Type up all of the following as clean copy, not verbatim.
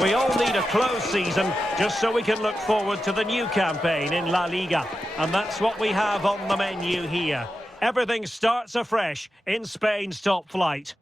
We all need a close season just so we can look forward to the new campaign in La-Liga. And that's what we have on the menu here. Everything starts afresh in Spain's top flight.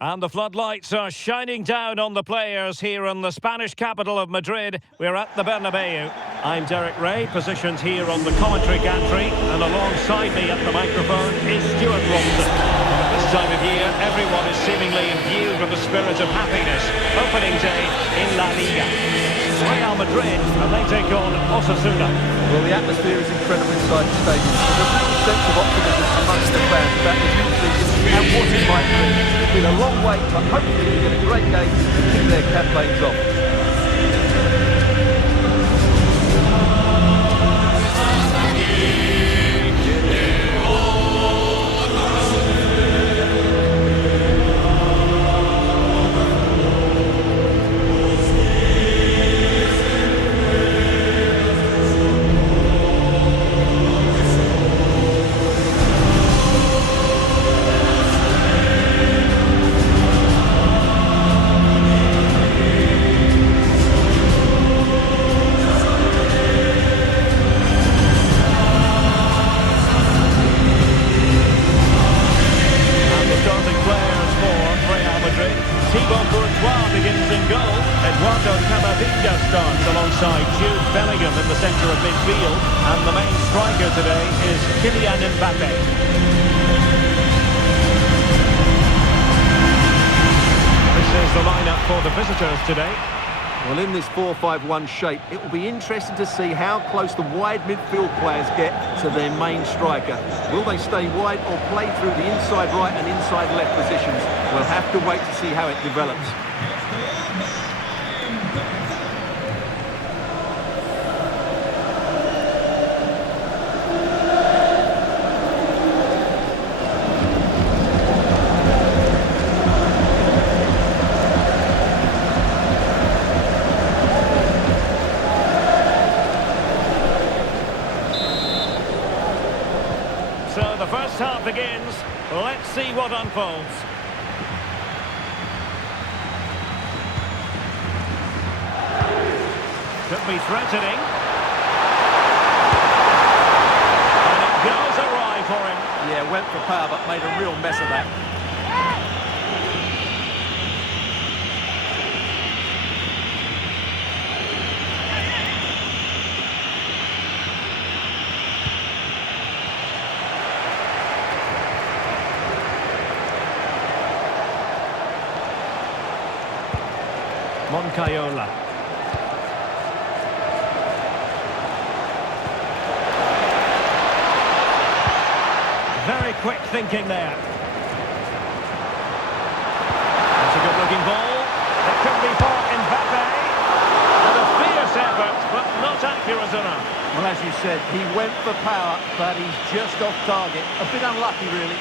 And the floodlights are shining down on the players here in the Spanish capital of Madrid. We're at the Bernabeu. I'm Derek Ray, positioned here on the commentary gantry, and alongside me at the microphone is Stuart Robson. At this time of year, everyone is seemingly imbued with the spirit of happiness. Opening day in La-Liga. Real Madrid, and they take on Osasuna. Well, the atmosphere is incredible inside the stadium. There's a real sense of optimism amongst the fans about the new season and what it might bring. It's been a long wait, but hopefully we get a great game and kick their campaigns off. Starts alongside Jude Bellingham in the centre of midfield, and the main striker today is Kylian Mbappe. This is the lineup for the visitors today. Well, in this 4-5-1 shape, it will be interesting to see how close the wide midfield players get to their main striker. Will they stay wide or play through the inside right and inside left positions? We'll have to wait to see how it develops. So the first half begins. Let's see what unfolds. Could be threatening. And it goes awry for him. Yeah, went for power but made a real mess of that. Moncayola. Very quick thinking there. That's a good-looking ball. It could be for Mbappe. And a fierce effort, but not accurate enough. Well, as you said, he went for power, but he's just off target. A bit unlucky, really.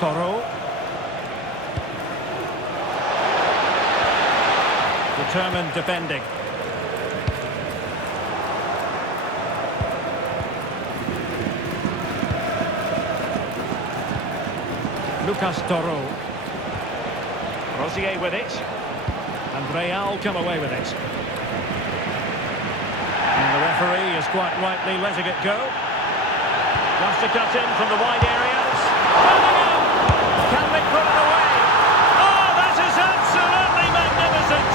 Toro. Determined defending. Lucas Toro. Rosier with it. And Real come away with it. And the referee is quite rightly letting it go. Wants to cut in from the wide areas. Can they put it away? Oh, that is absolutely magnificent!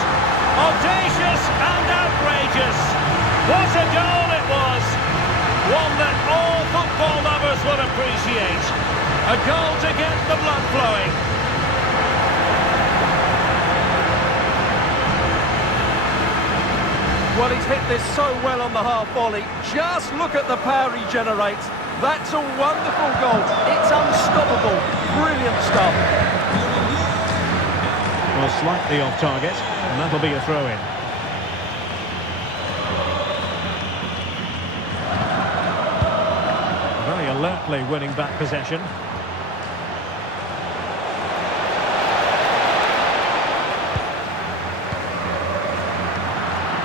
Audacious and outrageous! What a goal it was! One that all football lovers will appreciate. A goal to get the blood flowing. Well, he's hit this so well on the half volley. Just look at the power he generates. That's a wonderful goal. It's unstoppable. Brilliant stuff. Well, Slightly off target, and that'll be a throw-in. Very alertly winning back possession.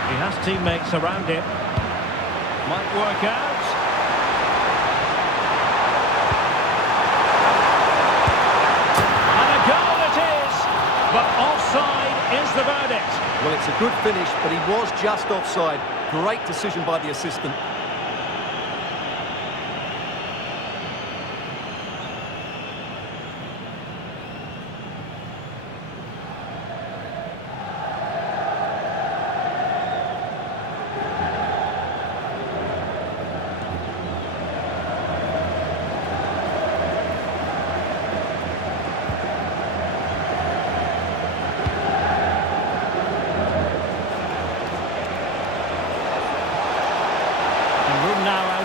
He has teammates around him. Might work out. And a goal it is! But offside is the verdict. Well, it's a good finish, but he was just offside. Great decision by the assistant.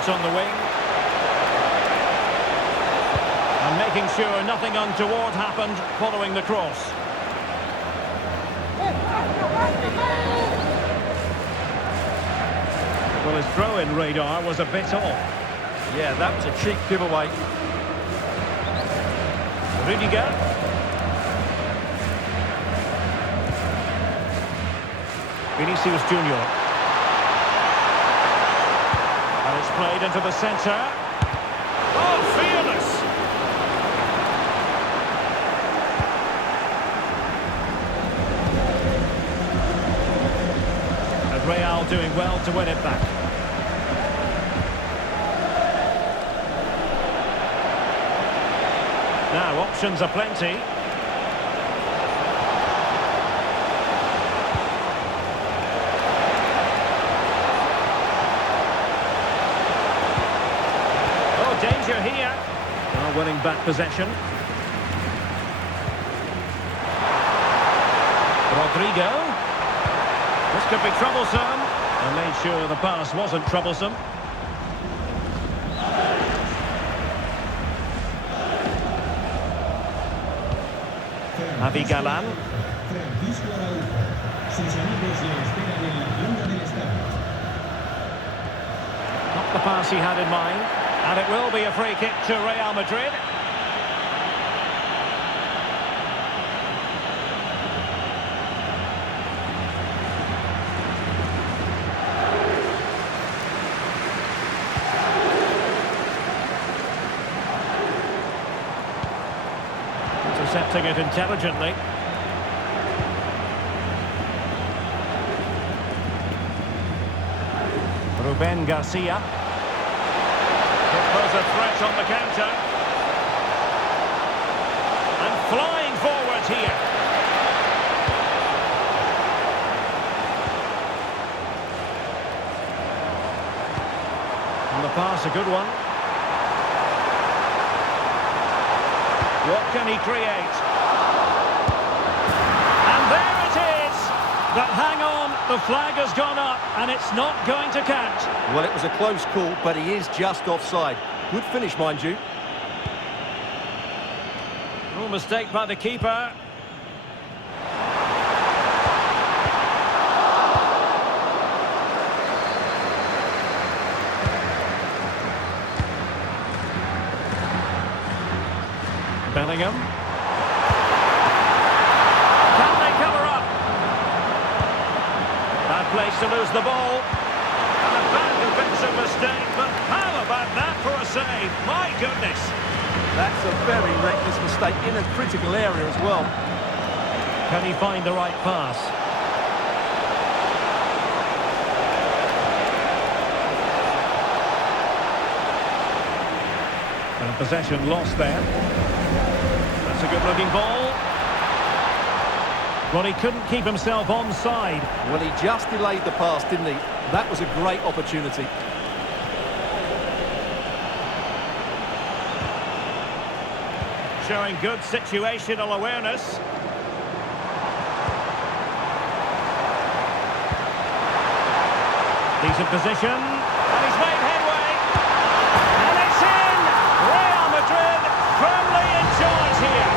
On the wing. And making sure nothing untoward happened following the cross. Well, his throw-in radar was a bit off. Yeah, that was a cheap giveaway. Rudiger. Vinicius Junior. It's played into the centre. Oh, fearless! And Real doing well to win it back. Now, options are plenty. Danger here. Now winning back possession. Rodrigo. This could be troublesome. And made sure the pass wasn't troublesome. Javi Galan. Not the pass he had in mind. And it will be a free kick to Real Madrid. Intercepting it intelligently. Ruben Garcia. There's a threat on the counter. And flying forward here. And the pass, a good one. What can he create? And there it is! But hang on, the flag has gone up and it's not going to count. Well, it was a close call, but he is just offside. Good finish, mind you. No mistake by the keeper. Bellingham. Can they cover up? Bad place to lose the ball. And a bad defensive mistake, but how about that for a save? My goodness. That's a very reckless mistake in a critical area as well. Can he find the right pass? And possession lost there. That's a good-looking ball. Well, he couldn't keep himself onside. Well, he just delayed the pass, didn't he? That was a great opportunity. Showing good situational awareness. Decent position. And he's made headway. And it's in! Real Madrid firmly in charge here.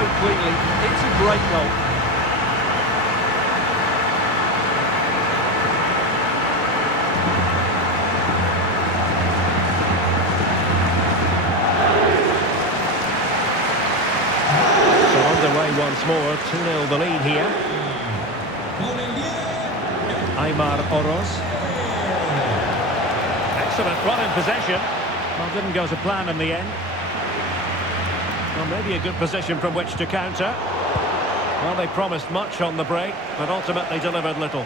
so cleanly. It's a great goal. Underway once more, 2-0 the lead here. Aymar Oroz. Excellent run in possession. Well, didn't go to plan in the end. Well, maybe a good position from which to counter. Well, they promised much on the break, but ultimately delivered little.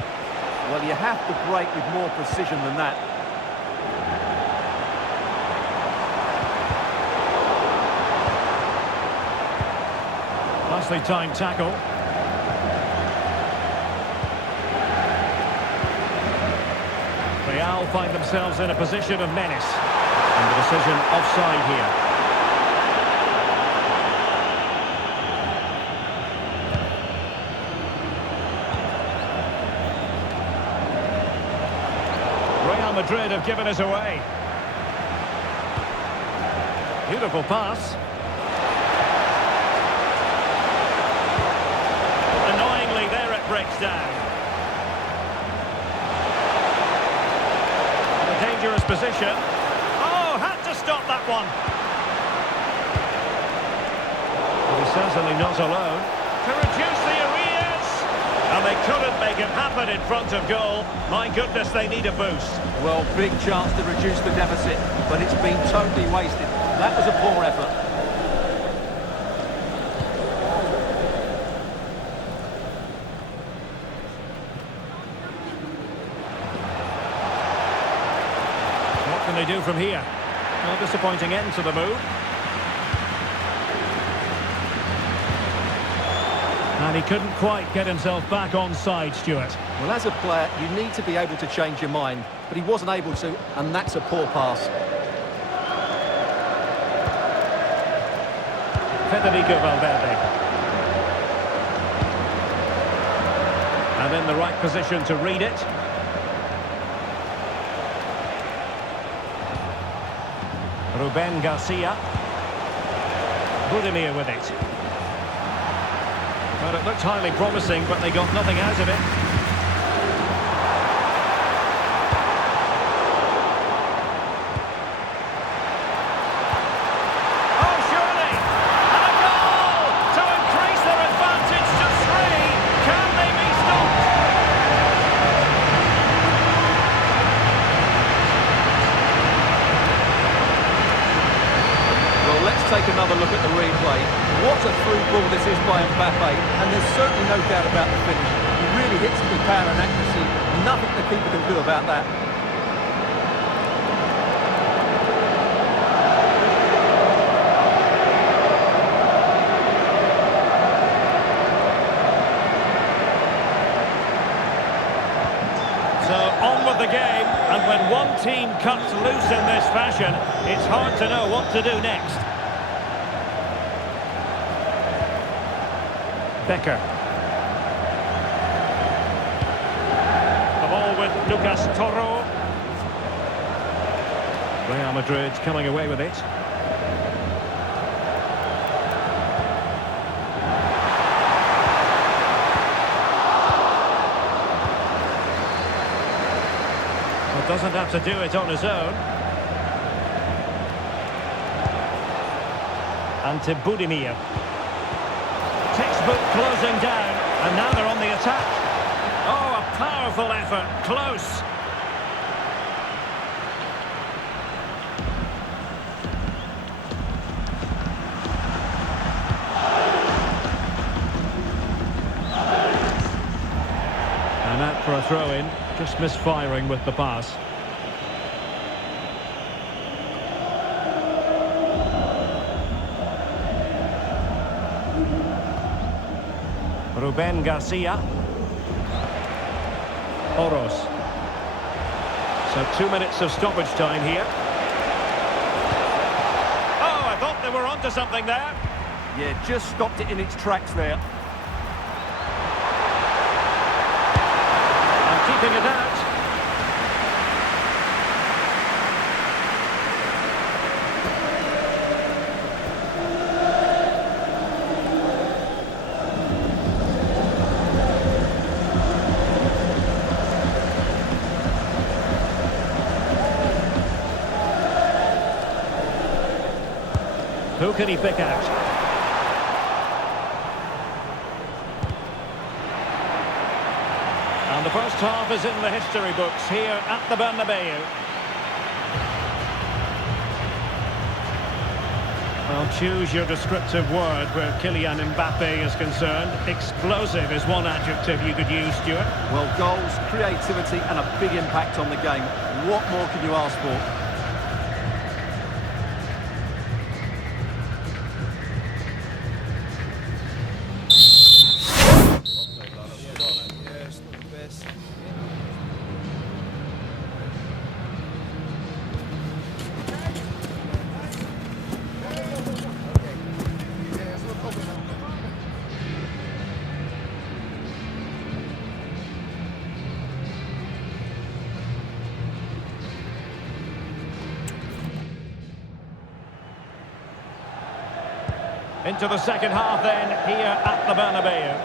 Well, you have to break with more precision than that. Nicely timed tackle. Real find themselves in a position of menace. And the decision offside here. Real Madrid have given us away. Beautiful pass. Annoyingly, there it breaks down. A dangerous position. Oh, had to stop that one. But he's certainly not alone. To reduce the arrears. And they couldn't make it happen in front of goal. My goodness, they need a boost. Well, big chance to reduce the deficit, but it's been totally wasted. That was a poor effort. What can they do from here? Well, disappointing end to the move. And he couldn't quite get himself back on side, Stuart. Well, as a player, you need to be able to change your mind, but he wasn't able to, and that's a poor pass. Federico Valverde. And in the right position to read it. Ruben Garcia. Budimir with it. Well, it looked highly promising, but they got nothing out of it. Oh, surely! And a goal! To increase their advantage to 3. Can they be stopped? Well, let's take another look at the replay. What a through ball this is by Mbappe, and there's certainly no doubt about the finish. He really hits it with power and accuracy. Nothing the keeper can do about that. So on with the game, and when one team cuts loose in this fashion, it's hard to know what to do next. Becker. The ball with Lucas Toro. Real Madrid coming away with it. Well, doesn't have to do it on his own. And to Budimir. Textbook closing down, and now they're on the attack. Oh, a powerful effort, close. And out for a throw-in, just misfiring with the pass. Ruben Garcia. Oroz. So 2 minutes of stoppage time here. Oh, I thought they were onto something there. Yeah, just stopped it in its tracks there. And keeping it out. can he pick out? And the first half is in the history books here at the Bernabeu. Well, choose your descriptive word where Kylian Mbappe is concerned. Explosive is one adjective you could use, Stuart. Well, goals, creativity and a big impact on the game. What more can you ask for? Into the second half then, here at the Bernabeu.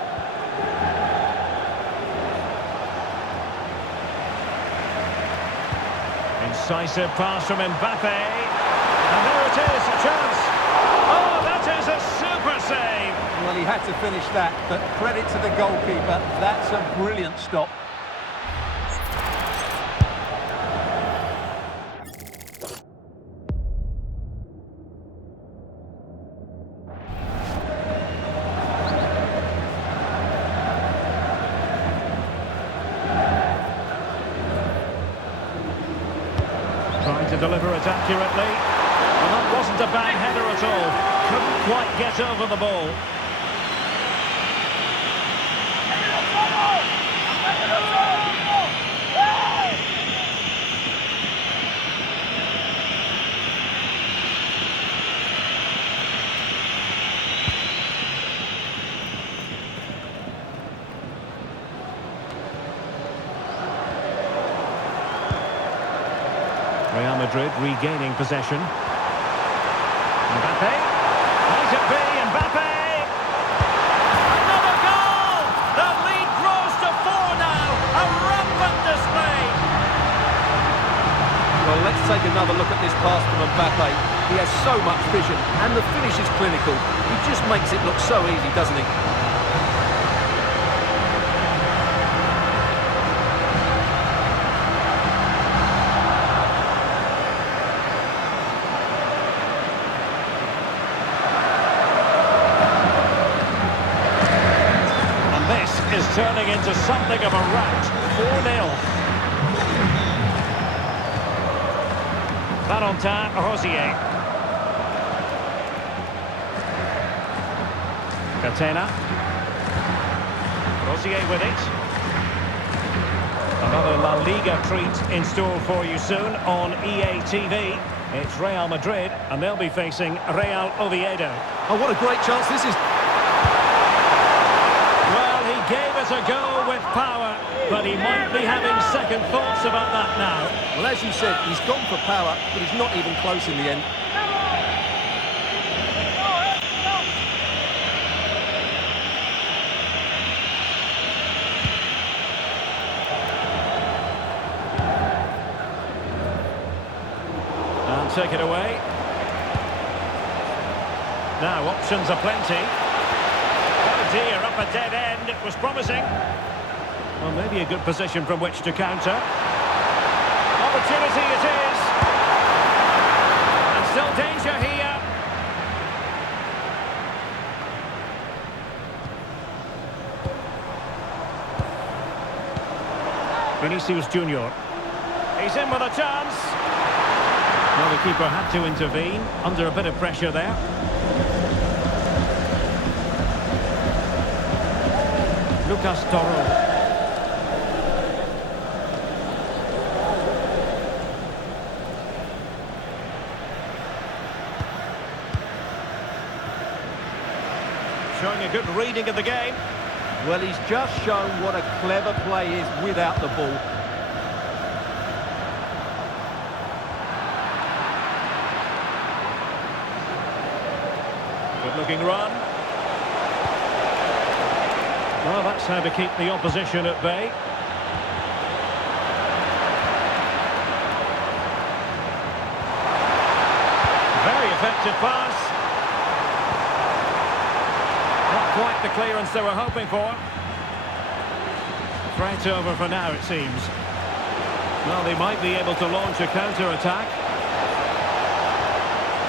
Incisive pass from Mbappe. And there it is, a chance. Oh, that is a super save. Well, he had to finish that, but credit to the goalkeeper. That's a brilliant stop. Trying to deliver it accurately. Well, that wasn't a bad header at all. Couldn't quite get over the ball. Real Madrid regaining possession. Mbappe. Might it be Mbappe? Another goal! The lead grows to 4 now. A rampant display. Well, let's take another look at this pass from Mbappe. He has so much vision, and the finish is clinical. He just makes it look so easy, doesn't he? Is turning into something of a rout. 4-0. Valentin Rosier. Catena. Rosier with it. Another La-Liga treat in store for you soon on EA TV. It's Real Madrid, and they'll be facing Real Oviedo. Oh, what a great chance this is. Gave it a go with power, but he might be having second thoughts about that now. Well, as you said, he's gone for power, but he's not even close in the end. And take it away. Now, options are plenty. Oh dear, up a dead end. It was promising. Well, maybe a good position from which to counter. Opportunity it is. And still danger here. Vinicius Junior. He's in with a chance. Well, the keeper had to intervene under a bit of pressure there. Lucas Toro. Showing a good reading of the game. Well, he's just shown what a clever play is without the ball. Good-looking run. Well, that's how to keep the opposition at bay. Very effective pass. quite the clearance they were hoping for. Threat over for now, it seems. Well, they might be able to launch a counter-attack.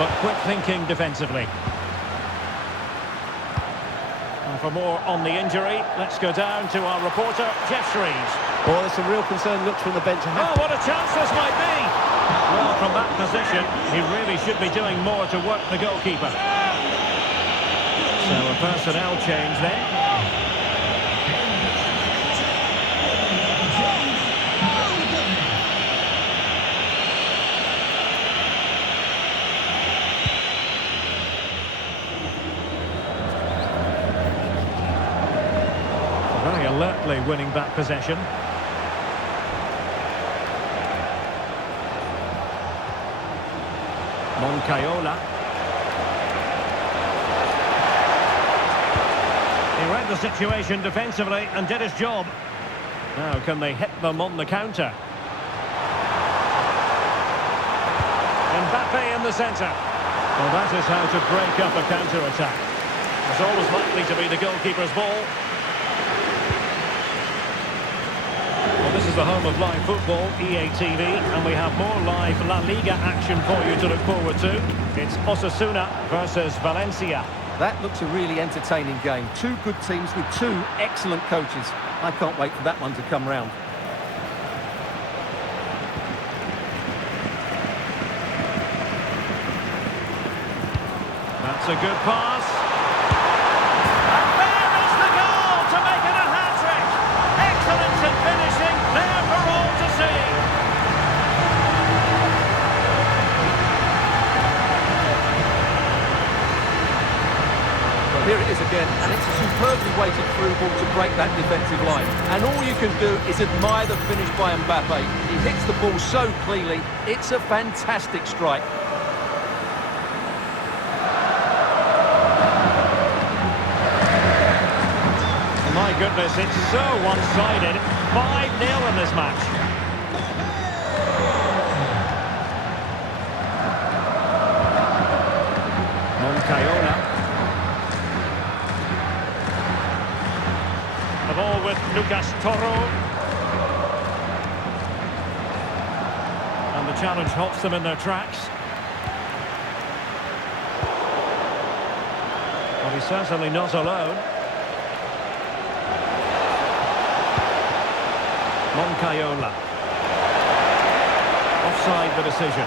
But quick thinking defensively. And for more on the injury, let's go down to our reporter, Jeff Shreves. Well, there's some real concern looks from the bench. Oh, what a chance this might be! Well, from that position, he really should be doing more to work the goalkeeper. So a personnel change then. Very alertly winning back possession. Moncayola. He read the situation defensively and did his job. Now can they hit them on the counter? Mbappe in the centre. Well, that is how to break up a counter-attack. It's always likely to be the goalkeeper's ball. Well, this is the home of live football, EA TV, and we have more live La-Liga action for you to look forward to. It's Osasuna versus Valencia. That looks a really entertaining game. Two good teams with two excellent coaches. I can't wait for that one to come round. That's a good pass. And there is the goal to make it a hat-trick. Excellence in finishing, there for all to see. Well, here it is again, and it's a superbly weighted through ball to break that defensive line. And all you can do is admire the finish by Mbappe. He hits the ball so cleanly, it's a fantastic strike. My goodness, it's so one-sided. 5-0 in this match. Moncayola. The ball with Lucas Toro. And the challenge halts them in their tracks. Well, he's certainly not alone. Moncayola. Offside the decision.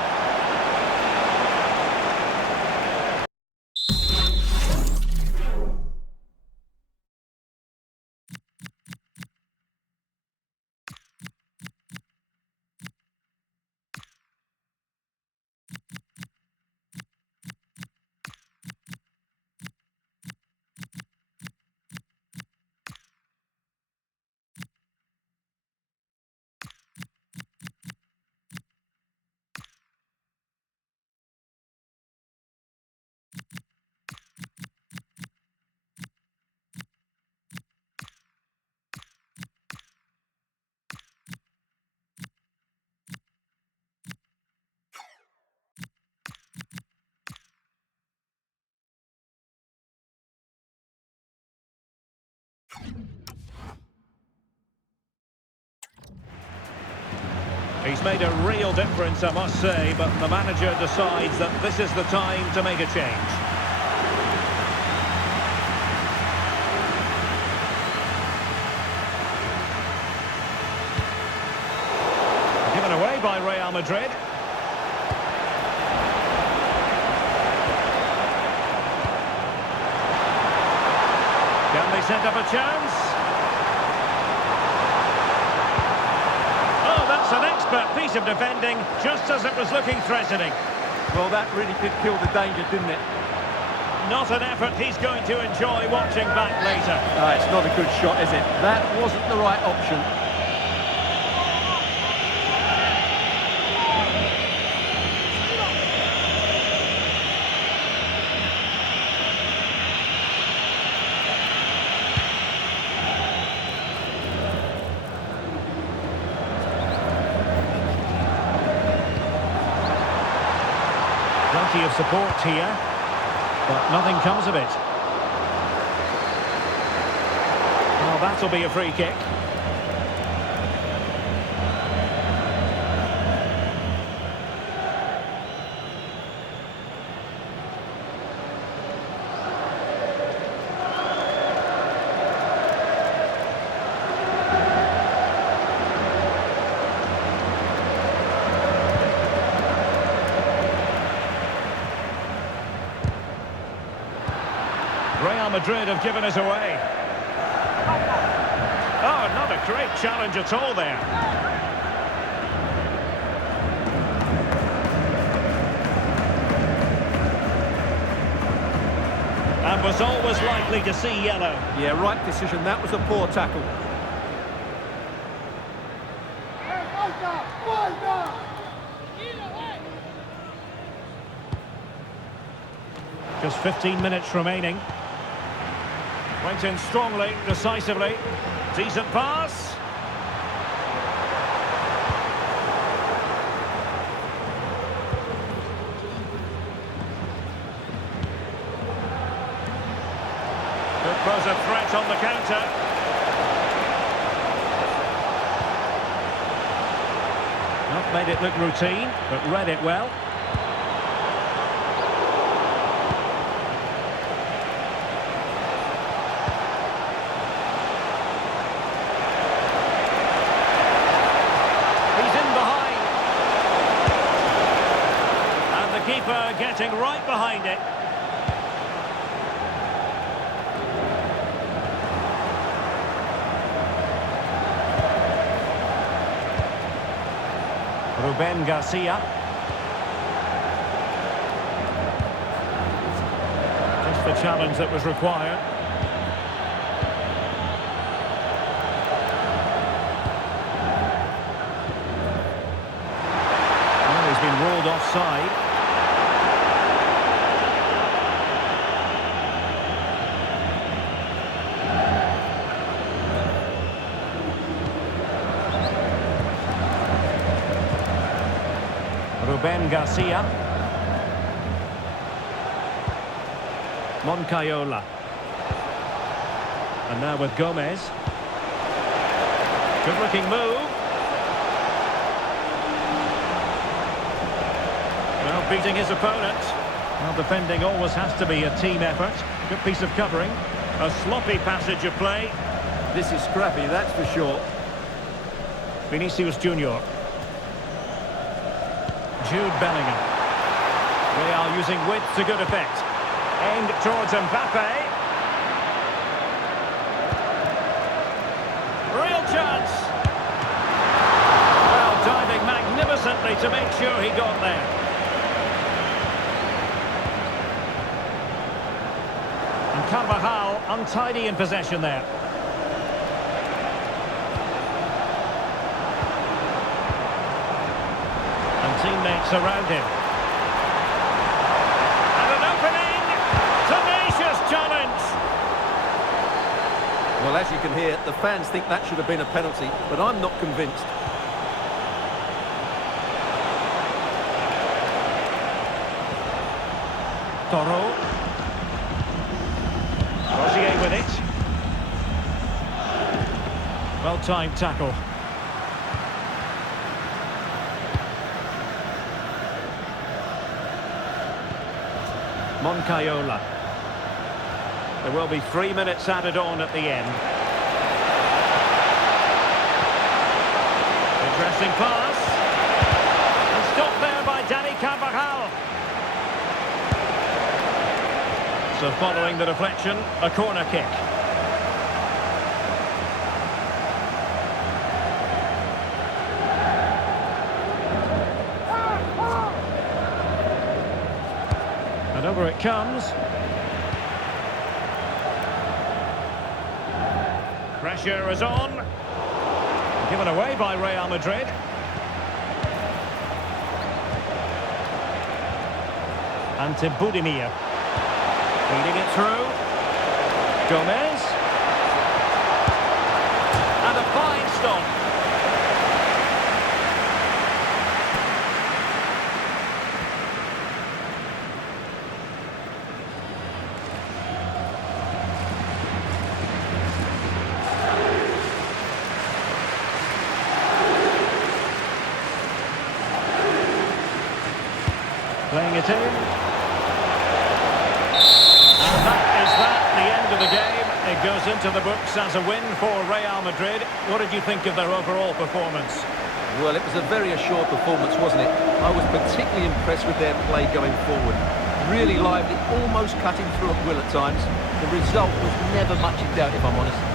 He's made a real difference, I must say, but the manager decides that this is the time to make a change. Given away by Real Madrid. Can they set up a chance? Oh, that's an expert piece of defending, just as it was looking threatening. Well, that really did kill the danger, didn't it? Not an effort he's going to enjoy watching back later. It's not a good shot, is it? That wasn't the right option. Plenty of support here, but nothing comes of it. that'll be a free kick. Real Madrid have given us away. Oh, not a great challenge at all there. And was always likely to see yellow. Yeah, right decision. That was a poor tackle. Just 15 minutes remaining. Went in strongly, decisively. Decent pass. Could pose a threat on the counter. Not made it look routine, but read it well. Keeper getting right behind it. Ruben Garcia. Just the challenge that was required. Well, he's been ruled offside. Ruben Garcia. Moncayola. And now with Gomez. Good looking move. Well, beating his opponent. Well, defending always has to be a team effort. Good piece of covering. A sloppy passage of play. This is scrappy, that's for sure. Vinicius Junior. Jude Bellingham. Real using width to good effect. Aimed towards Mbappe. Real chance. Well, diving magnificently to make sure he got there. And Carvajal untidy in possession there. Teammates around him. And an opening! Tenacious challenge! Well, as you can hear, the fans think that should have been a penalty, but I'm not convinced. Toro. Rosier with it. Well-timed tackle. Moncayola. There will be 3 minutes added on at the end. Interesting pass. And stopped there by Dani Carvajal. So following the deflection, a corner kick. And over it comes. Pressure is on. Given away by Real Madrid. Ante Budimir. Feeding it through. Gomez. And a fine stop. playing it in. And that is the end of the game. It goes into the books as a win for Real Madrid. What did you think of their overall performance? Well, it was a very assured performance, wasn't it? I was particularly impressed with their play going forward. Really lively, almost cutting through at will at times. The result was never much in doubt, if I'm honest.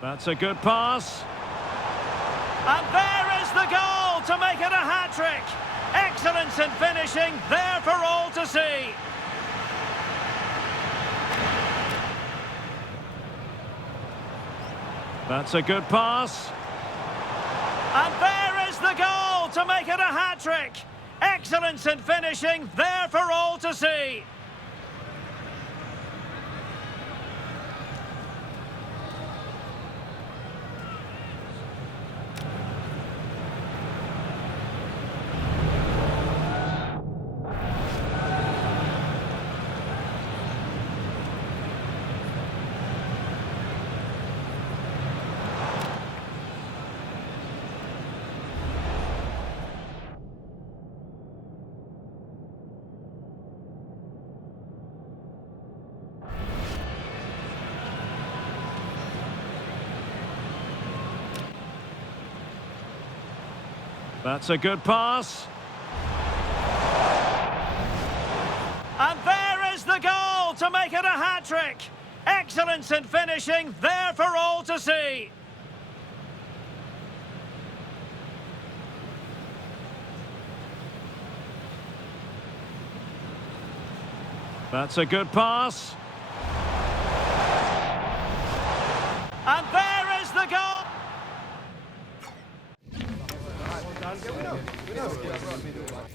That's a good pass. And there is the goal to make it a hat-trick. Excellence in finishing, there for all to see. That's a good pass. And there is the goal to make it a hat-trick. Excellence in finishing, there for all to see. That's a good pass. And there is the goal to make it a hat-trick. Excellence in finishing, there for all to see. That's a good pass. And there is the goal. We know.